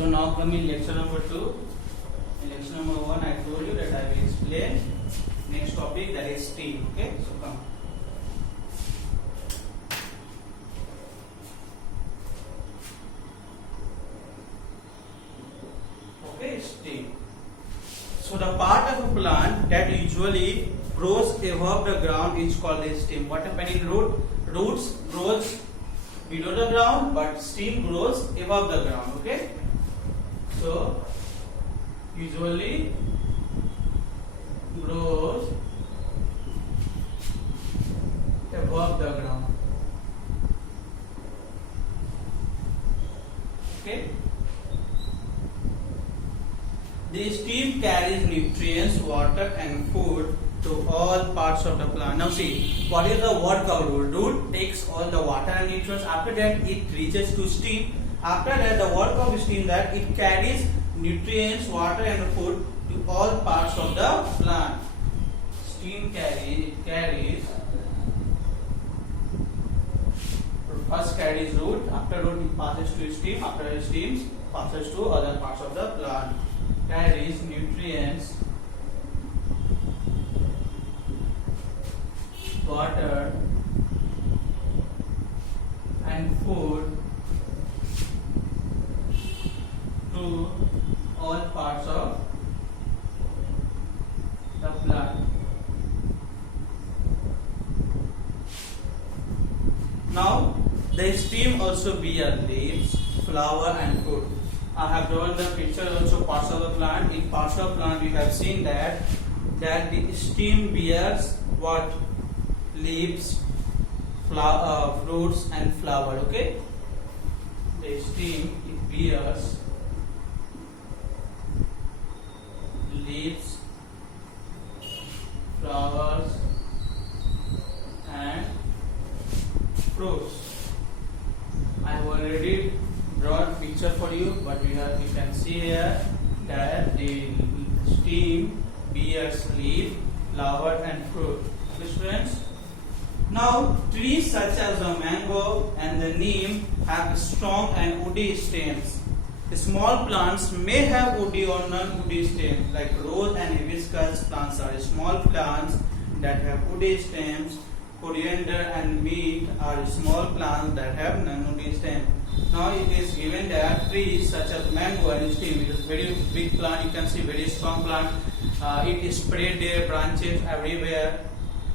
So now coming lecture number 2. In lecture number 1 I told you that I will explain next topic, that is steam. Okay, so come. Okay, steam. So the part of a plant that usually grows above the ground is called a stem. What happens in roots grows below the ground, but stem grows above the ground. Okay, so usually grows above the ground. Okay, the stem carries nutrients, water and food to all parts of the plant. Now see, what is the work of root? Root takes all the water and nutrients. After that it reaches to stem. After that the work of stem that it carries nutrients, water and food to all parts of the plant. Stem carries first carries root, after root it passes to stem, after stem passes to other parts of the plant. Carries nutrients, water and food to all parts of the plant. Now the stem also bears leaves, flower and fruit. I have drawn the picture also parts of the plant. In parts of plant we have seen that the stem bears what? Leaves, fruits and flower. Okay, the stem it bears leaves, flowers and fruits. I have already drawn picture for you, but you can see here that the stem bears leaf, flower and fruit. Okay, students. Now trees such as the mango and the neem have strong and woody stems. The small plants may have woody or non-woody stems, like rose and hibiscus plants are small plants that have woody stems. Coriander and mint are small plants that have non-woody stems. Now it is given that trees such as mango and stem, it is very big plant, you can see very strong plant. It is spread their branches everywhere.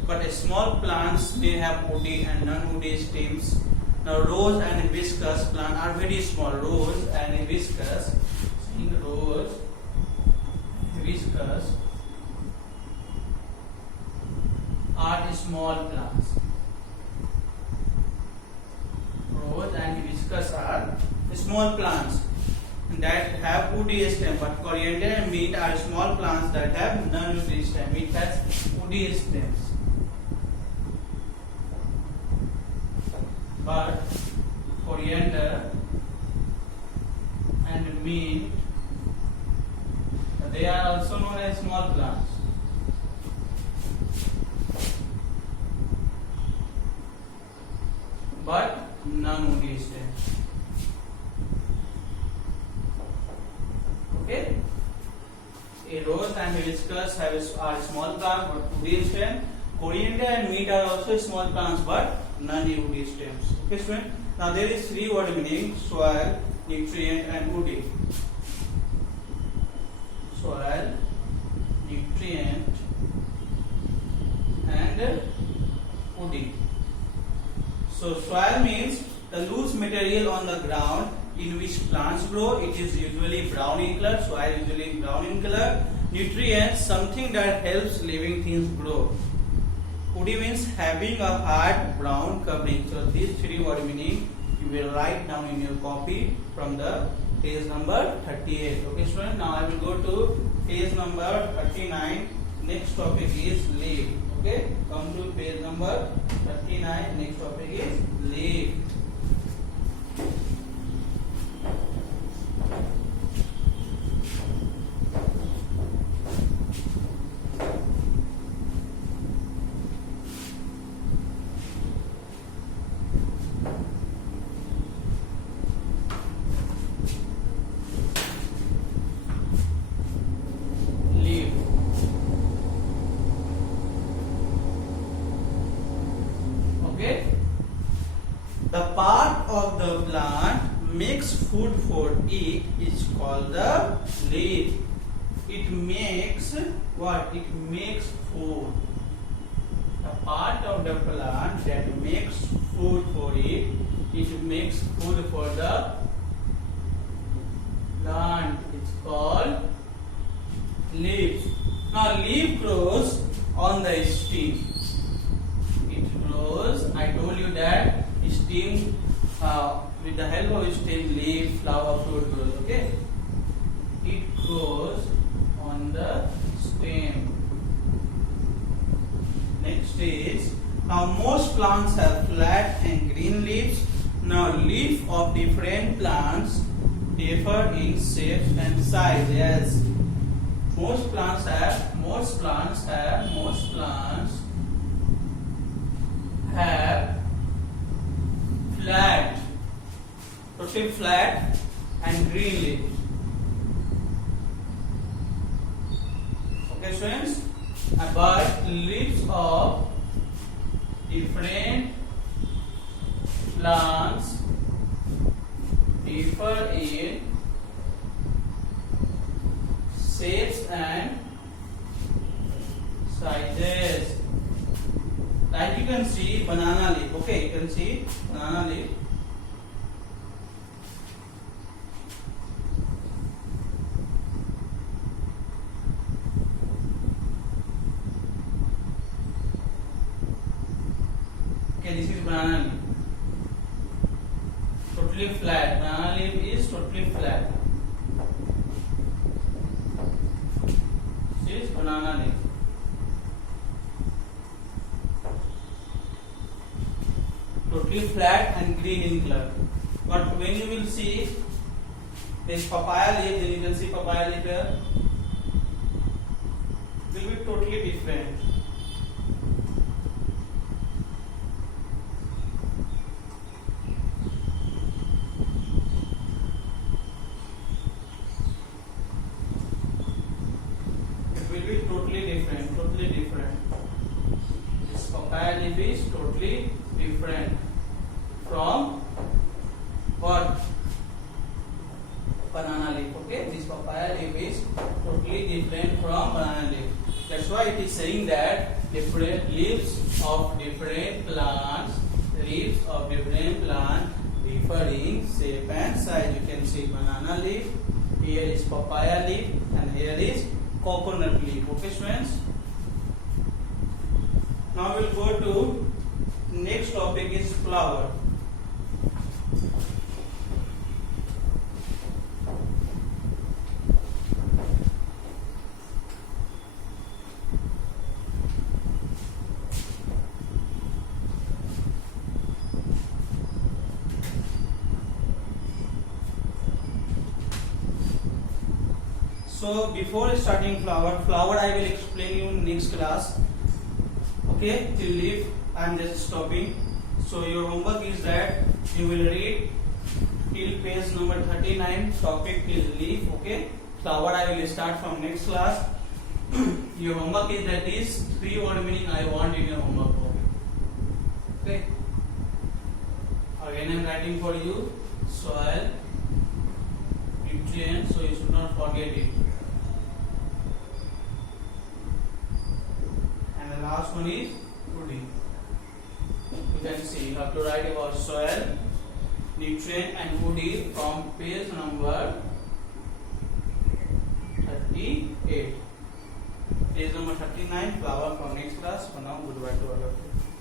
But small plants may have woody and non-woody stems. Now rose and hibiscus plants are very small. Rose and hibiscus, hibiscus are small plants. Rose and hibiscus are small plants that have woody stem, but coriander and mint are small plants that have non-woody stem. It has woody stems. But coriander and mint, they are also known as small plants. But non-woody stems. Okay. A rose and hibiscus are small plants but woody stems. Coriander and mint are also small plants but non-woody stems. Okay, student. Now there is three word meaning: soil, nutrient, and woody. Soil, nutrient, and woody. So soil means the loose material on the ground in which plants grow. It is usually brown in color. Soil is usually brown in color. Nutrients, something that helps living things grow. Woody means having a hard brown covering. So these three word meaning you will write down in your copy from the page number 38. Okay, student. Now I will go to page number 39. Next topic is leaf. Okay, come to page number 39. Next topic is leaf. plant makes food for it is called the leaf. It makes what? It makes food. The part of the plant that makes food for it, it makes food for the plant. It's called leaf. Now leaf grows on the stem. It grows. I told you that stem, with the help of stem, leaf, flower, fruit grows. Okay. It grows on the stem. Next is, now most plants have flat and green leaves. Now leaves of different plants differ in shapes and size. Yes, most plants have flat, totally flat and green leaves. Okay, students. But leaves of different plants differ in shapes and sizes. Like you can see banana leaf. Okay, you can see banana leaf. Okay, this is banana leaf. Totally flat. Banana leaf is totally flat. This is banana leaf. Totally flat and green in color. But when you will see this papaya leaf, then you can see papaya leaf here, will be totally different. Totally different. This papaya leaf is totally different from what? Banana leaf. Okay, this papaya leaf is totally different from banana leaf. That's why it is saying that different leaves of different plants differ in shape and size. You can see banana leaf, here is papaya leaf, and here is coconut leaf. Okay, students. Now we'll go to next topic is flower. So before starting flower I will explain you in next class. Okay, till leaf I am just stopping. So your homework is that you will read till page number 39, topic till leaf. Okay, flower I will start from next class. Your homework is that is 3-word meaning I want in your homework. Okay. Again I am writing for you soil, nutrient, so you should not forget it. And the last one is fooding. You can see you have to write about soil, nutrient and fooding from page number 38. Page number 39, flower from next class. For now, goodbye to all of you.